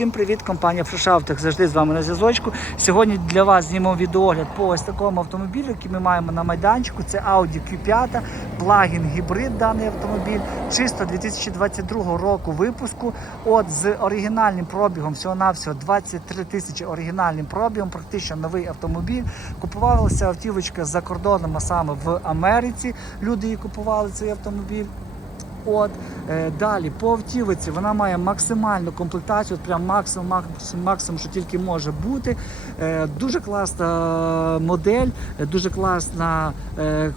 Всім привіт, компанія Фрешавтек завжди з вами на зв'язочку. Сьогодні для вас знімемо відеогляд по ось такому автомобілю, який ми маємо на майданчику. Це Audi Q5, плагін гібрид даний автомобіль, чисто 2022 року випуску. От з оригінальним пробігом, всього-навсього 23 тисячі оригінальним пробігом, практично новий автомобіль. Купувалася автівочка за кордоном, а саме в Америці. Люди її купували цей автомобіль. От е, далі по автівиці вона має максимальну комплектацію, прям максимум, максимум, максимум, що тільки може бути. Е, дуже класна модель, е, дуже класна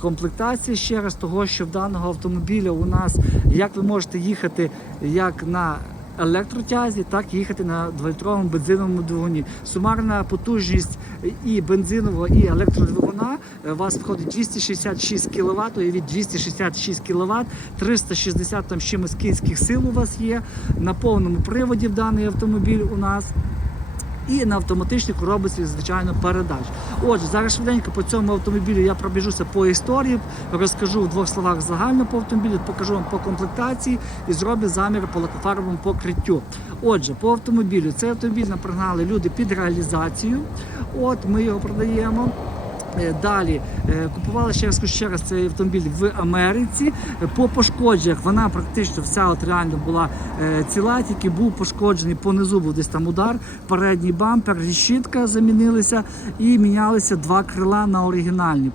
комплектація ще раз, того, що в даного автомобіля у нас як ви можете їхати як на електротязі, так їхати на 2-літровому бензиновому двигуні. Сумарна потужність і бензинового, і електродвигуна е, у вас входить 266 кВт, уявіть 266 кВт, 360 там чимось кінських сил у вас є. На повному приводі в даний автомобіль у нас. І на автоматичній коробці, звичайно, передач. Отже, зараз швиденько по цьому автомобілю я пробіжуся по історії, розкажу в двох словах загально по автомобілю, покажу вам по комплектації і зроблю замір по лакофарбовому покриттю. Отже, по автомобілю цей автомобіль напригнали люди під реалізацію. От ми його продаємо. Е, Далі е, купували ще раз ще раз цей автомобіль в Америці. Е, По пошкодженнях вона практично вся от реально була ціла, тільки був пошкоджений понизу, був десь там удар, передній бампер, решітка замінилися і мінялися два крила на оригінальні.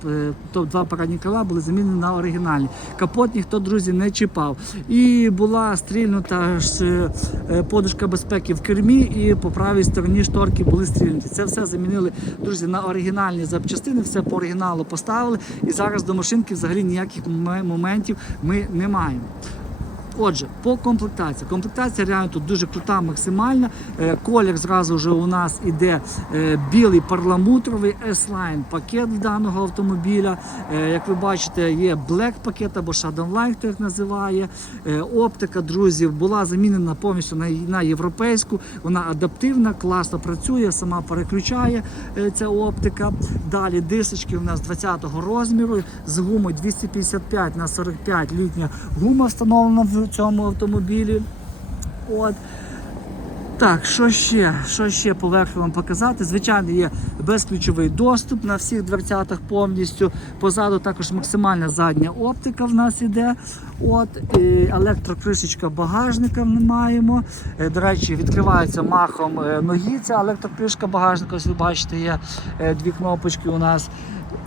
Тобто два передні крила були замінені на оригінальні. Капот ніхто, друзі, не чіпав. І була стрільнута подушка безпеки в кермі, і по правій стороні шторки були стрільнуті. Це все замінили, друзі, на оригінальні запчастини, все по оригіналу поставили. І зараз до машинки взагалі ніяких моментів ми не маємо. Отже, по комплектації. Комплектація реально тут дуже крута, максимальна. Е, Колір зразу вже у нас іде е, білий парламутровий S-Line пакет даного автомобіля. Е, Як ви бачите, є Black пакет або Shadow Line, хто їх називає. Оптика, друзі, була замінена повністю на, європейську. Вона адаптивна, класно працює, сама переключає ця оптика. Далі дисочки у нас 20-го розміру з гумою 255 на 45 літня гума встановлена в цьому автомобілі. От. Так, що ще? Що ще поверху вам показати? Звичайно, є безключовий доступ на всіх дверцятах повністю. Позаду також максимальна задня оптика в нас іде. От, електрокришечка багажника ми маємо. Е, До речі, відкривається махом е, ноги. Ця електрокришка багажника, ось ви бачите, є е, дві кнопочки у нас.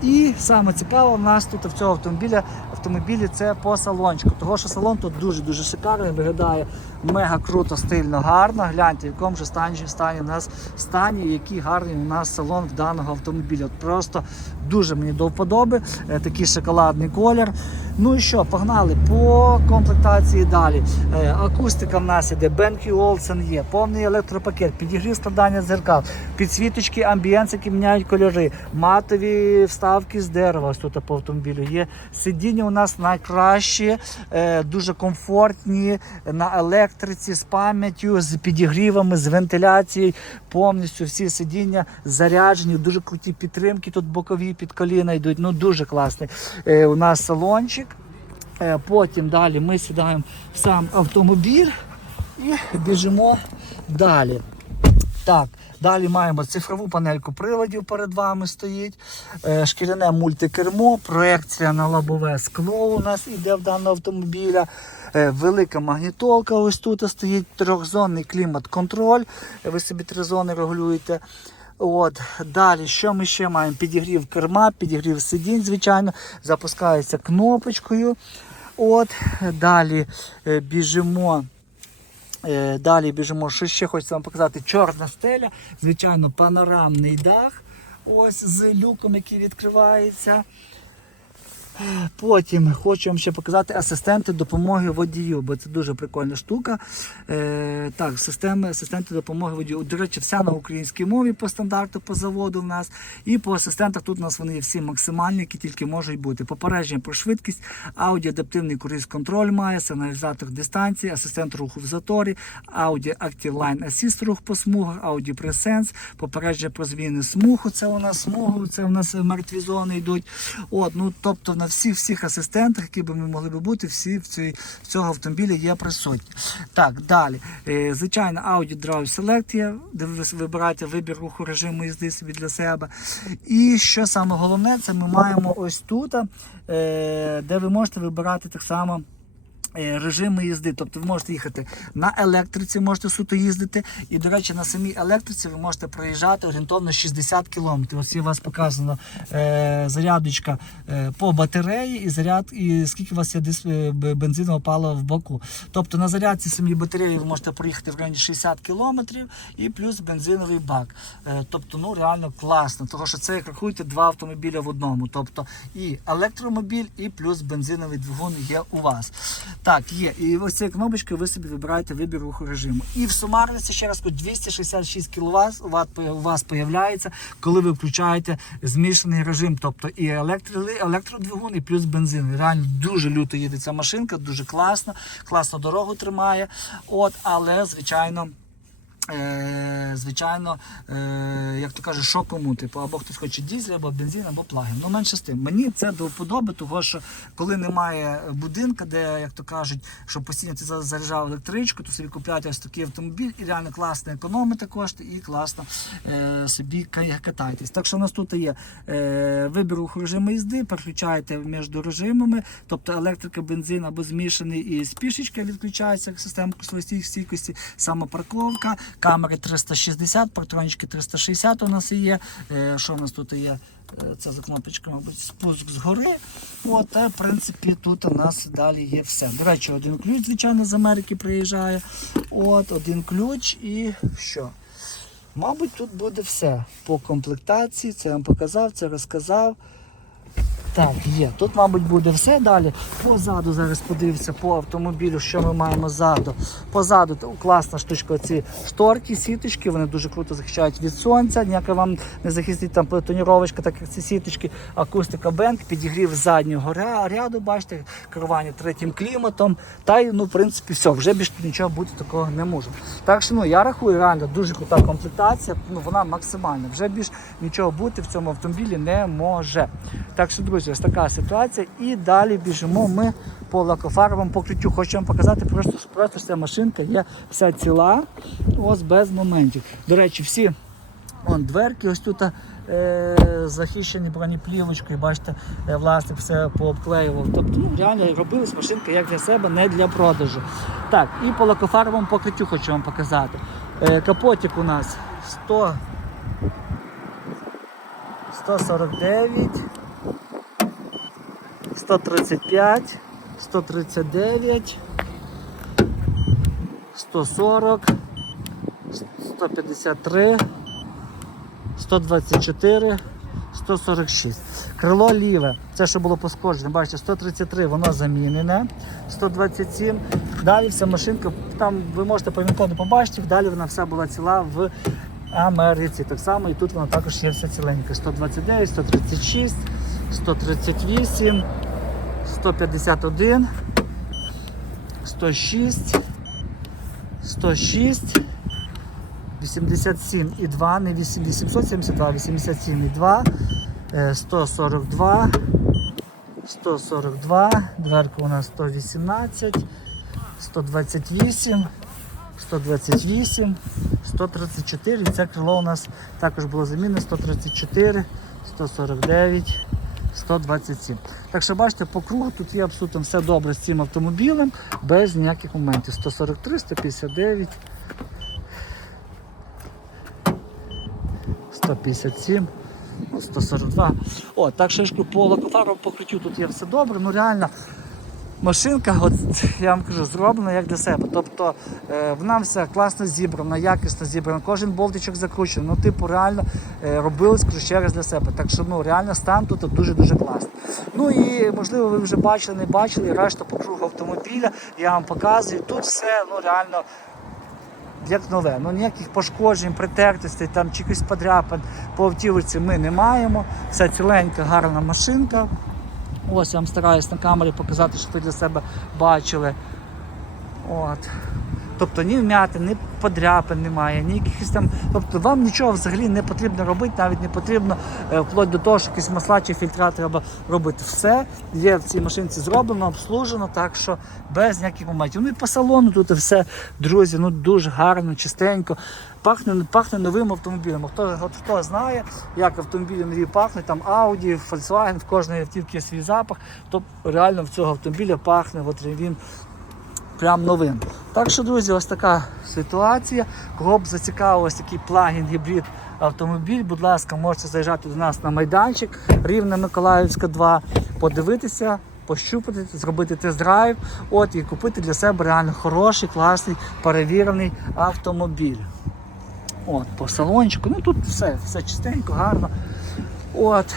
І саме цікаве у нас тут в цьому автомобілі, автомобілі це по салончику. Того, що салон тут дуже-дуже шикарний, виглядає мега круто, стильно, гарно. Гляньте, в якому ж стані, стані у нас стані, який гарний у нас салон в даного автомобіля. От просто дуже мені до вподоби. Е, Такий шоколадний колір. Ну і що, погнали по комплектації далі. Е, Акустика в нас іде, BenQ Olsen є, повний електропакет, підігрів складання дзеркал, підсвіточки, амбієнс, які міняють кольори, матові вставки з дерева. Ось тут по автомобілю є. Сидіння у нас найкращі, е, дуже комфортні на електриці з пам'яттю, з підігрівами, з вентиляцією. Повністю всі сидіння заряджені, дуже круті підтримки. Тут бокові під коліна йдуть. Ну дуже класний. Е, у нас салончик. Е, Потім далі ми сідаємо в сам автомобіль і біжимо далі. Так, далі маємо цифрову панельку приладів перед вами стоїть, е, шкіряне мультикермо, проекція на лобове скло у нас іде в даного автомобіля. Е, Велика магнітолка ось тут стоїть, трьохзонний клімат-контроль. Ви собі три зони регулюєте. От, далі, що ми ще маємо? Підігрів керма, підігрів сидінь, звичайно, запускається кнопочкою. От, далі е, біжимо. Е, Далі біжимо, що ще хочу вам показати. Чорна стеля, звичайно, панорамний дах. Ось з люком, який відкривається. Потім хочу вам ще показати асистенти допомоги водію, бо це дуже прикольна штука. Е, так, системи асистенти допомоги водію. До речі, вся на українській мові по стандарту по заводу в нас. І по асистентах тут у нас вони всі максимальні, які тільки можуть бути. Попередження про швидкість, аудіо адаптивний круїз контроль має, сигналізатор дистанції, асистент руху в заторі, Audi Active Line Assist рух по смугах, Audi Presense, попередження про зміни смугу. Це у нас смугу, це у нас мертві зони йдуть. От, ну тобто на всіх всіх асистентах, які би ми могли би бути, всі в цій в цього автомобілі є присутні. Так, далі. Е, Звичайно, Audi Drive Select є, де ви вибираєте вибір руху режиму їзди собі для себе. І що саме головне, це ми маємо ось тут, е, де ви можете вибирати так само. Е, Режими їзди, тобто ви можете їхати на електриці, можете суто їздити. І, до речі, на самій електриці ви можете проїжджати орієнтовно 60 км. Ось у вас показано е, зарядочка е, по батареї і заряд, і скільки у вас є е, бензинового палива в боку. Тобто на зарядці самій батареї ви можете проїхати в районі 60 км і плюс бензиновий бак. Е, тобто, ну реально класно, тому що це як рахуєте два автомобіля в одному. Тобто і електромобіль, і плюс бензиновий двигун є у вас. Так, є. І ось цією кнопочкою ви собі вибираєте вибір руху режиму. І в сумарності, ще раз кажу, 266 кВт у вас, появляється, коли ви включаєте змішаний режим, тобто і електро, електродвигун, і плюс бензин. Реально дуже люто їде ця машинка, дуже класно, класно дорогу тримає. От, але, звичайно. Е, звичайно, е, як то кажуть, що кому, типу, або хтось хоче дізель, або бензин, або плагін. Ну менше з тим. Мені це до вподоби, того що коли немає будинка, де, як то кажуть, що постійно ти за- заряджав електричку, то собі купляєте ось такий автомобіль і реально класно економите кошти і класно е, собі катайтесь. Так що у нас тут є е, вибір руху режиму їзди, переключаєте між режимами, тобто електрика, бензин або змішаний і спішечка відключається як система курсової стійкості, самопарковка, камери 360, партронічки 360 у нас є. Е, що у нас тут є? Е, Це за кнопочка, мабуть, спуск згори. От, та, в принципі, тут у нас далі є все. До речі, один ключ, звичайно, з Америки приїжджає. От, один ключ і що? Мабуть, тут буде все по комплектації. Це я вам показав, це розказав. Так, є. Тут, мабуть, буде все далі. Позаду зараз подивимося по автомобілю, що ми маємо ззаду. Позаду класна штучка, ці шторки, сіточки, вони дуже круто захищають від сонця. Ніяка вам не захистить там тоніровочка, так як ці сіточки, акустика бенк, підігрів заднього ряду, бачите, керування третім кліматом. Та й, ну, в принципі, все, вже більше нічого бути такого не може. Так що ну, я рахую, реально дуже крута комплектація, ну, вона максимальна. Вже більш нічого бути в цьому автомобілі не може. Так що, друзі, ось така ситуація. І далі біжимо ми по лакофарбовому покриттю. Хочу вам показати, просто, просто ця машинка є вся ціла, ось без моментів. До речі, всі Вон дверки ось тут е, захищені бронеплівочкою, бачите, е, власник все пообклеював. Тобто ну, реально робилась машинка як для себе, не для продажу. Так, і по лакофарбовому покриттю хочу вам показати. Е, капотик у нас 100, 149, 135, 139, 140, 153. 124, 146. Крило ліве, це що було пошкоджене, бачите, 133, воно замінене, 127. Далі вся машинка, там ви можете по інкоду побачити, далі вона вся була ціла в Америці. Так само і тут вона також є вся ціленька. 129, 136, 138, 151, 106, 106. 87,2, не 872, 87,2, е, 142, 142, дверка у нас 118, 128, 128, 134. І це крило у нас також було замінено 134, 149. 127. Так що бачите, по кругу тут є абсолютно все добре з цим автомобілем, без ніяких моментів. 143, 159. 157, ну, 142. О, так що я ж кажу, по лакофаровому покриттю тут є все добре. Ну реально машинка, от, я вам кажу, зроблена як для себе. Тобто е, вона вся класно зібрана, якісно зібрана, кожен болтичок закручений. Ну, типу, реально е, робили скажу, ще раз для себе. Так що ну, реально стан тут дуже-дуже класний. Ну і можливо ви вже бачили, не бачили, решта по кругу автомобіля. Я вам показую. Тут все ну, реально як нове. Ну ніяких пошкоджень, притертостей там чи якихось подряпин по автівці ми не маємо. Вся ціленька, гарна машинка. Ось я вам стараюсь на камері показати, щоб ви для себе бачили. От. Тобто ні вмятин, ні подряпин немає, ні якихось там. Тобто вам нічого взагалі не потрібно робити, навіть не потрібно е, вплоть до того, що якісь масла чи фільтра треба робити. Все є в цій машинці зроблено, обслужено, так що без ніяких моментів. Ну і по салону тут все, друзі, ну дуже гарно, чистенько. Пахне, пахне новим автомобілем. Хто, от хто знає, як автомобілі нові пахнуть, там Audi, Volkswagen, в кожної автівки свій запах, то реально в цього автомобіля пахне, от він прям новим. Так що, друзі, ось така ситуація. Кого б зацікавив ось такий плагін гібрид автомобіль, будь ласка, можете заїжджати до нас на майданчик Рівне Миколаївська 2, подивитися, пощупати, зробити тест-драйв, от і купити для себе реально хороший, класний, перевірений автомобіль. От, по салончику. Ну тут все, все чистенько, гарно. От.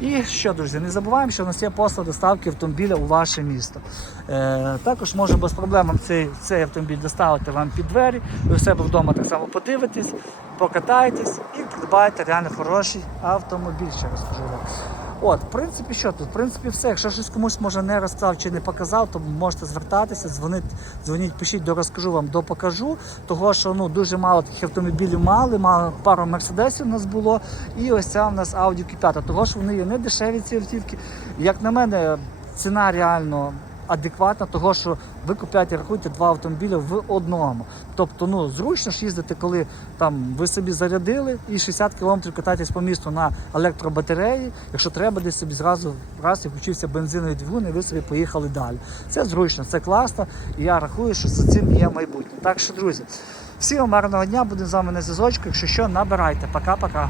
І що, друзі, не забуваємо, що у нас є послуга доставки автомобіля у ваше місто. Е, також може без проблем цей, цей автомобіль доставити вам під двері. Ви в себе вдома так само подивитесь, покатаєтесь і придбаєте реально хороший автомобіль, ще раз кажу. От, в принципі, що тут? В принципі, все. Якщо щось комусь може не розказав чи не показав, то можете звертатися, дзвонити, дзвоніть, пишіть, до розкажу вам, до покажу. Того, що ну дуже мало таких автомобілів мали, мало пару мерседесів у нас було. І ось ця у нас Audi Q5. Того, що вони є не дешеві ці автівки. Як на мене, ціна реально. Адекватна того, що ви купляєте, рахуйте два автомобілі в одному. Тобто, ну зручно ж їздити, коли там ви собі зарядили і 60 км катаєтесь по місту на електробатареї. Якщо треба, десь собі зразу раз і включився бензиновий двигун, і ви собі поїхали далі. Це зручно, це класно. І я рахую, що за цим є майбутнє. Так що, друзі, всім вам гарного дня, будемо з вами на зв'язочку. Якщо що, набирайте. Пока-пока.